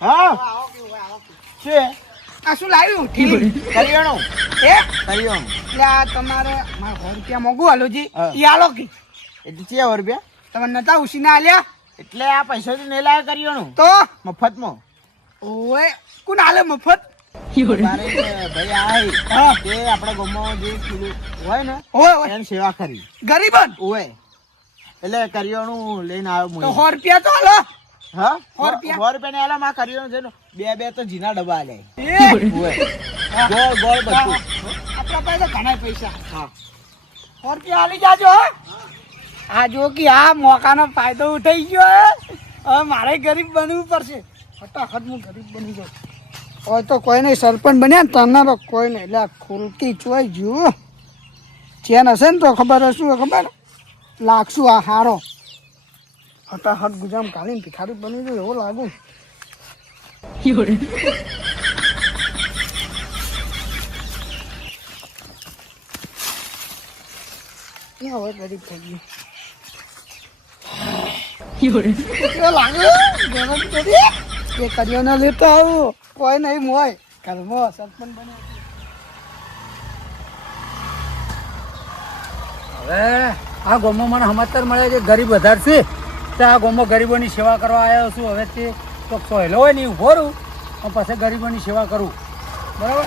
હા? આવો કે ઊભા, આવો કે. છે? આ શું લાવ્યું કરિયાણું એ કરિયાણું એટલે આ તમારે મારે સો રૂપિયા મોંઘું આલુજી હા. ઈ આલો કે. એટલે રૂપિયા? તમે નતા ઉસીના આલ્યા એટલે આ પૈસાથી નહીં લાવે કરિયાણું તો? મફતમાં. ઓય કોણ હાલે મફત? ગરીબ ઓય એટલે કરિયાણું લઈને આવ્યો તો હું સો રૂપિયા તો આલો હા? સો રૂપિયા? સો રૂપિયા ને આલા માં છે બે બે તો જીના ડબ્બા લે. ગોળ ગોળ બધું. આપણા પાસે તો ઘણા પૈસા. હા. સો રૂપિયા આલી જાજો હો. આ જો કે આ મોકાનો ફાયદો ઉઠાઈ ગયો. હવે મારે ગરીબ બનવું પડશે. ફટાફટ હું ગરીબ બની જાઉં. હોય તો કોઈ નહીં સરપંચ બન્યા ને તને તો કોઈ નહીં. એટલે ખુલતી ચોઈ જુઓ ચેન હશે ને તો ખબર હશે ખબર? લાગશું આ હારો. ફટાફટ ગુજામ કાઢીને ભિખારી બની ગયો, એવો લાગુ. હવે ગરીબ થઈ ગયું લાગે એ કર્યો લેતા આવું, કોઈ નહીં મોય. ઘરમાં સરપંચ હવે આ ગામમાં મને સમાચાર મળ્યા છે, ગરીબ વધારે છે તો આ ગામમાં ગરીબોની સેવા કરવા આવ્યો છું. હવે તે તો સહેલો હોય ને ઊભો રહું પણ પછી ગરીબોની સેવા કરું. બરાબર?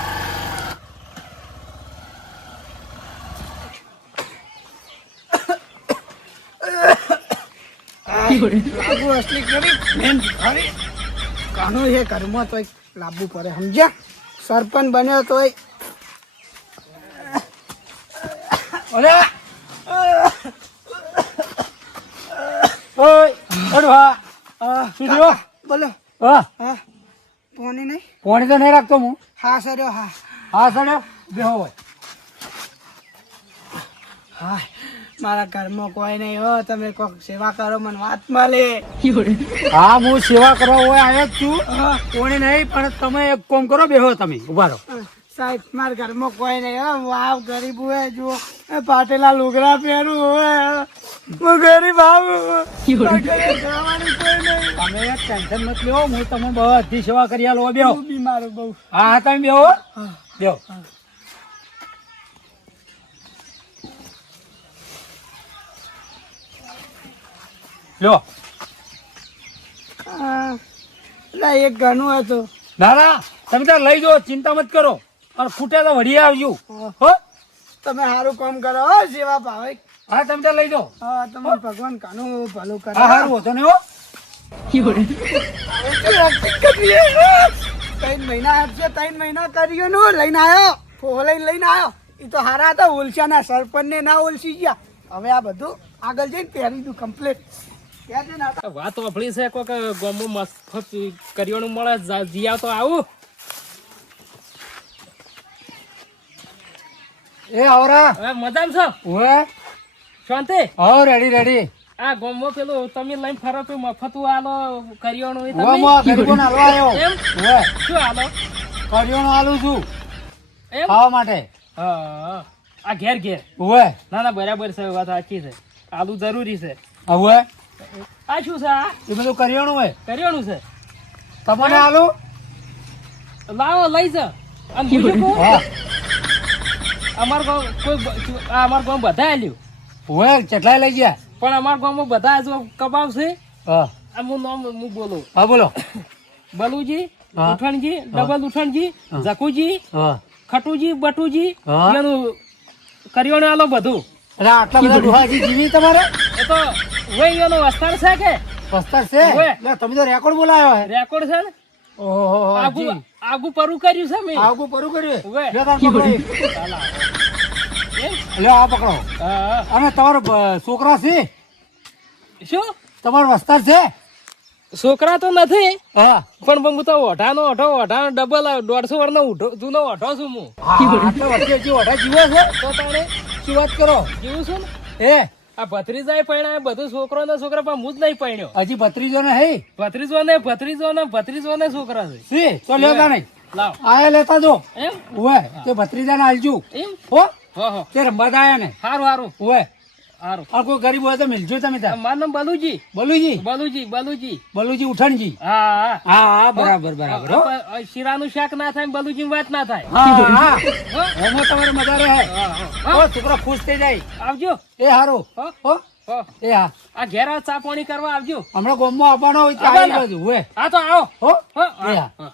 લાગુ અસલી ગરીબ મેન પડે, સમજ્યા? સરપંચ બન્યો તો અરે! ઓય અડવા થયું? બોલો. હા. હા. પોની નહીં? પોણી તો નહીં રાખતો હું. હા સર્યો હા. હા સર્યો. બેહો હોય. હા મારા ઘરમાં કોઈ નહીં હો. તમે કોઈક સેવા કરો મને વાત મળે. હા હું સેવા કરવા હોય આવ્યો જ છું. કોણી નહીં પણ તમે એક કોમ કરો બેહો તમે. ઊભા રહો. સાહેબ મારા ઘરમાં કોઈ નહીં હો. વાવ ગરીબ હોય જો એ પાટેલા લુગડા પહેરું હોય હું. ગરીબ આવું કોઈ નહીં. તમે ટેન્શન મત લ્યો હું તમને બધી સેવા કરી આલો બેહો. બીમાર બહુ. હા તમે બેહો હા. બેહો. લ્યો. આ, એક ઘણું હતું. ના ના તમે ત્યાં લઈ જાઓ ચિંતા મત કરો. અને ફૂટે તો વળી આવજો. હો? તમે સારું કામ કરો હો સેવા ભાવે. હા તમે ત્યાં લઈ જાઓ. હા તમે ભગવાન કાનું ભલું કરો. હા સારું હતો ને હો. ત્રણ મહિના આપશે ત્રણ મહિના કર્યો નું લઈને આવ્યો ફોહો લઈને આવ્યો એ તો હારા હતા ઓલશાના સરપંચ ને ના ઓલસી ગયા. હવે આ બધું આગળ જઈને પહેરી દઉં કમ્પ્લીટ વાત વાપરી છે કોઈક ગોમો મસ્ત કરિયાણું મળે જીયા તો આવું. એ આવરા. હવે મજામાં છો? ઓએ શાંતિ? હો રેડી રેડી આ ગોમો પેલું તમે લઈને ફરો તો મફતું આલો કરિયાણું એ તમે? મો ગરીબોને આલો આયો. એમ? ઓએ શું આલો કરિયાણું આલું છું. એમ? ખાવા માટે. હા. આ ઘેર ઘેર. ઓએ ના ના બરાબર છે વાત સાચી છે. આલુ જરૂરી છે. ઓએ આ શું છે આ? એ બધું કરિયાણું હોય. કરિયાણું છે. તમને આલું? લાવો લઈ જા અને બીજું અમાર ગામ કોઈ અમાર ગામ બધા આલ્યું. હોય કેટલા લઈ ગયા? પણ અમાર ગામમાં બધા જો છે. હા. હું નામ હું બોલું. હા બોલો. બલુજી ઉઠણજી ડબલ ઉઠણજી જકુજી ખટુજી બટુજી. એનું કરિયાણું આલો બધું. આટલા બધા ડોહાજી જીવી તમારે? એ તો એનો વસ્તાર છે કે? પસ્તાર છે? તમે તો રેકોર્ડ બોલાયો રેકોર્ડ છે ને? ઓહો આગુ આગુ પરું કર્યું છે મેં. આગુ પરું કર્યું. તાર પકડો આ પકડો. અને તમારો છોકરા છે? શું? તમારો વસ્તાર છે? છોકરા તો નથી. હા. પણ હું તો ઓઢાનો ઓઠો ઓઢાનો ડબલ દોઢસો વર્ષનો ઉઠો જૂનો ઓઢો છું હું. વર્ષે હજી જીવો છે? તો તાણે શું વાત કરો? જીવું છું ને? એ આ ભત્રીજાએ પરણ્યા બધું છોકરો ને છોકરા પણ હું જ નહીં પરણ્યો હજી ભત્રીજો ને હે? ભત્રીજો ને ભત્રીજો ને ભત્રીજો ને છોકરા છે. સી તો લેતા નહીં લાવ. આયા લેતા જો. એમ? ઓય તે ભત્રીજા ને આલજુ. એમ? હો? હો તે રમવા આયા ને. સારું સારું ઓએ હારું. આ કોઈ ગરીબ હોય તો મિલજો તમે ત્યાં. મારું નામ બલુજી. બલુજી? બલુજી બલુજી. બલુજી ઉઠણજી. હા હા. હા બરાબર બરાબર શીરાનું શાક ના થાય બલુજી વાત ના થાય. હા હા. એમાં તમારે મજા રહે. હા, હા. ઓ છોકરો ખુશ થઈ જાય. આવજો. એ હારો. હો? એ હા. આ ઘેર ચા પાણી કરવા આવજો. હમણાં ગોમમાં આવવાનો હોય ત્યાં આવી બાજુ હોય હા તો આવો. હો. હો, એ હા, હા. હા.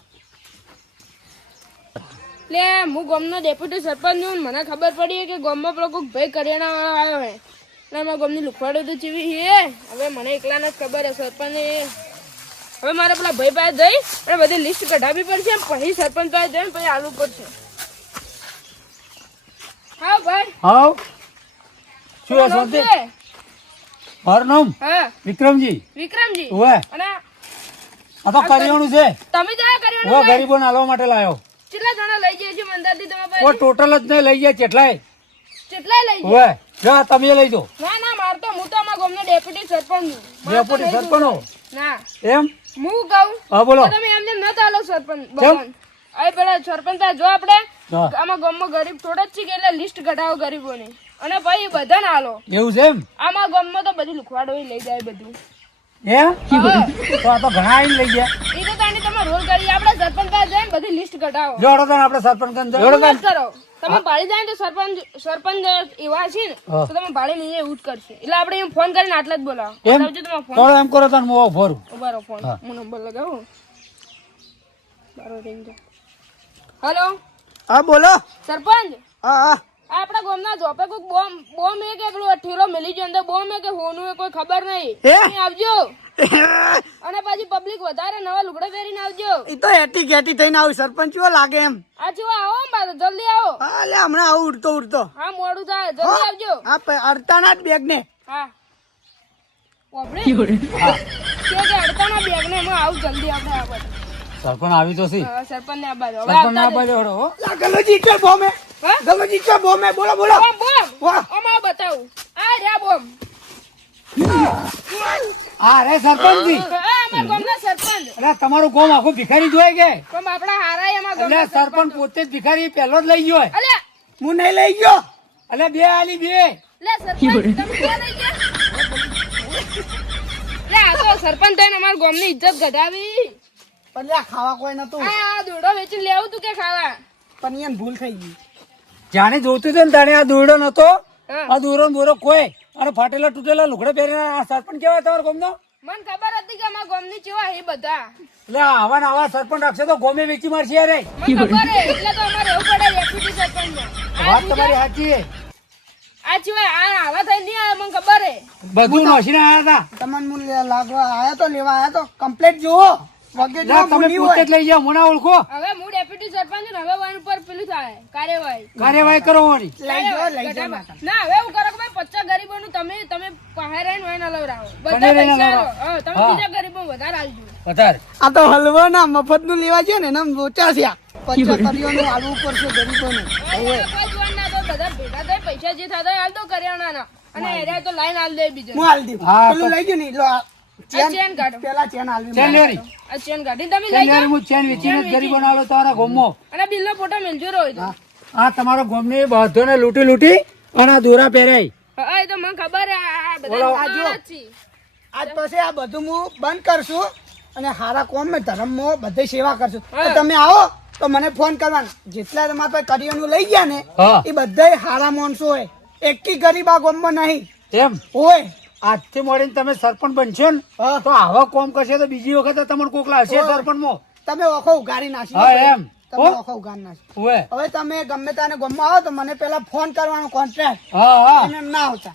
લે હું ગોમનો ડેપ્યુટી સરપંચ છું મને ખબર પડી કે ગોમમાં પેલો કોઈક ભાઈ કરિયાણા વાળો આવ્યો એટલે અમારા ગામની લુખવાડો તો જીવી હે હવે મને એકલાને જ ખબર હે સરપંચ. હવે મારે પેલા ભાઈ પાસે જઈ અને બધી લિસ્ટ કઢાવી પડશે પછી સરપંચ પાસે જઈને પછી આલુ પડશે. હા ભાઈ. શું હે નામ શાંતિ મારું નામ? હા. વિક્રમજી. વિક્રમજી. ઓએ અને આ તો કરિયાણું છે. તમે જ આયા હું કરિયાણા ગરીબોને આલવા માટે લાયો. કેટલા જણા લઈ જાય છે મંદારથી તમારા ઓ ટોટલ જ ને લઈ જાય કેટલાય કેટલા લઈ જાય હોય જા તમે લઈ જો ના ના માર તો હું તો અમારા ગામનો ડેપ્યુટી સરપંચ છું. ડેપ્યુટી સરપંચ? ના. એમ? હું કહું હા બોલો. તમે એમને ન ચાલો સરપંચ ભગવાન. અરે પેલા સરપંચ જો આપણે આમાં ગામમાં ગરીબ થોડા જ છે એટલે લિસ્ટ કઢાવો ગરીબોની. અને પછી બધાને હાલો. એવું છે એમ? આમાં ગામમાં તો બધી લુખવાડો લઈ જાય બધું. હા. તો આ તો ઘણા લઈ ગયા. એ તો તાણી તમે રોલ કરી. આપણે સરપંચ બધી લિસ્ટ કઢાવો. જોડો તો આપણે સરપંચ કન જોડો એવું કરો. તમે ભાળી જાય તો સરપંચ સરપંચ એવા છે ને તો તમે ભાળી લઈને એવું જ કરશે. એટલે આપણે એમ ફોન કરીને આટલા જ બોલાવો. એમ? બતાવજો તમારો ફોન. તો એમ કરો તને હું ઊભો રહું. ઉભારો ફોન. હા. નંબર લગાવું. બરો રેન્જ હેલો? હા બોલો. સરપંચ? હા હા. આપણા ગામના જોપે કોઈ બોમ બોમ એ કે પેલું મેલી ગયો અંદર બોમ એ કે હોનું એ કોઈ ખબર નહીં. આવજો. અને પાછી પબ્લિક વધારે નવા લુગડા પહેરીને આવજો. એ તો એટી ગેટી થઈને આવું સરપંચ કેવો લાગે એમ? આ જો આવો ને જલ્દી આવો. હા લે હમણાં આવું ઉડતો ઉડતો. હા મોડું થાય જલ્દી આવજો. હા અડતાના જ બેગ ને હા. વાપરે કે કે અડતાના બેગ ને હું આવું જલ્દી આપણે આવો સરપંચ આવી તો સી. સરપંચ ને આબાદ સરપંચ ને હળો, હો. ગલોજી છે બોમે. હા? છે બોમ બોમે બોલો બોલો. બોમ બોમ. આમાં બતાવું. આ રે બોમ. આ રે સરપંચજી. હા સરપંચ. એટલે તમારું ગોમ આખું ભિખારી જોઈ કે? એટલે સરપંચ પોતે જ ભિખારી પહેલો જ લઈ ગયો હું નહીં લઈ ગયો. એટલે બે આલી બે. સરપંચ થઈને અમારા ગામની ઇજ્જત ગઢાવી પણ ખાવા કોઈ નતું. દોડો વેચી લેવું તું કે ખાવા? પણ ભૂલ થઈ ગઈ. જાણે જોતું છે ને તાણે આ દોરડો નતો આ દોરો દોરો કોઈ? અને ફાટેલા તૂટેલા લુગડા પહેરીને આ સરપંચ કેવા તમારો ગમનો? મને ખબર હતી કે અમારા ગામની ચેવા હે બધા. એટલે આવા ને આવા સરપંચ રાખશે તો ગોમે વેચી મારશે યાર મને ખબર હે એટલે તો અમારે એવું પડે ડેપ્યુટી સરપંચ વાત તમારી સાચી છે. આ સિવાય આ આવા થઈ નહીં આવે મને ખબર હે બધું મશીન આયા હતા. તમને લાગવા આયા તો લેવા આયા તો. કમ્પ્લેટ જુઓ. વગે લા, જો તમે પોતે જ લઈ જાઓ મને ઓળખો. હવે હું ડેપ્યુટી સરપંચ છું ને હવે વાન ઉપર પેલું થાય કાર્યવાહી. કરો. ના હવે એવું કરો કે ભાઈ પચાસ તમે તમે પાસે રહીને હોય ને લવડાવો બધા બને રહીને પૈસા લવડાવો. આલો. હા, તમે બીજા ગરીબો વધારે આલજો વધારે. આ તો હલવો ના મફતનું લેવા છે ને એના લોચા છે. પચાસ આલવું પડશે ના બધા ભેગા થાય પૈસા જે થતા હોય હાલ દો કરિયાણાના. અને એરિયા તો લાઈન હાલ દે બીજા હું હાલ દઉં. પેલું લઈ ગયું ને લો આ આ. ચેન કાઢો. પેલા ચેન હાલવી ચેન લેરી આ ચેન કાઢીને તમે લઈ જાઓ. હું ચેન વેચીને ગરીબો આલો તારા ગોમો. અને બિલનો ફોટો મેલજો રહ્યો તો. આ તમારો ગોમની બધોને લૂંટી લૂંટી અને દોરા પહેરાય. હા એ તો મને ખબર આ આ બધા જોવાના જ છે. આજ પછી આ બધું હું બંધ કરશું અને હારા કોમ મેં ધર્મમાં બધે સેવા કરશું. તમે આવો તો મને ફોન કરવાનો. જેટલા તમારા પાસે કરીઓનું લઈ ગયા ને એ બધા હારા માણસો હોય. એકી ગરીબ આ ગામમાં નહીં. એમ? હોય. આજથી મળીને તમે સરપંચ બનશો ને તો આવા કોમ કરશે તો બીજી વખત તમને કોક લાવશે. સરપંચમાં તમે ઓખો ઉગાડી નાખી હા એમ. તમે ઓખો ઉગાડી નાખી. હવે તમે ગમે તાને ગામમાં આવો તો મને પેલા ફોન કરવાનો કોન્ટ્રાક્ટ હા હા. ના આવતા.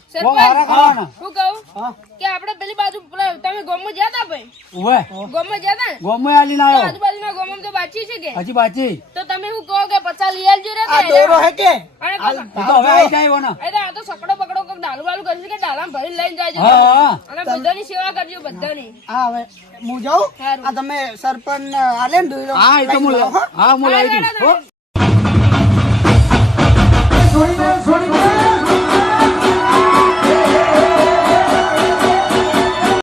હું કહું? હા. કે આપણે પેલી બાજુ તમે ગોમમાં ગયા તા ભાઈ? ઓવે ગોમમાં ગયા તા ને ગોમે આલીને તો આવ્યો. આજુબાજુના ગોમમાં તો બાચી છે કે? હજી બાચી તો તમે હું કહો કે પચાસ લઈ આવજો રે આ દોરો હે કે? અને તો હવે આવી જાય ને એ તો આ તો સકડો પકડો કોક ડાલુ બાલુ કરશે કે ડાલા ભરી લઈને જાય છે હા. અને બધાની સેવા કરજો બધાની. હા હવે હું જાઉં? આ તમે સરપંચ આલે ને દોરો હા એ તો હું લઈ હો. હા લઈ દઉં હો. છોડી દે છોડી દે.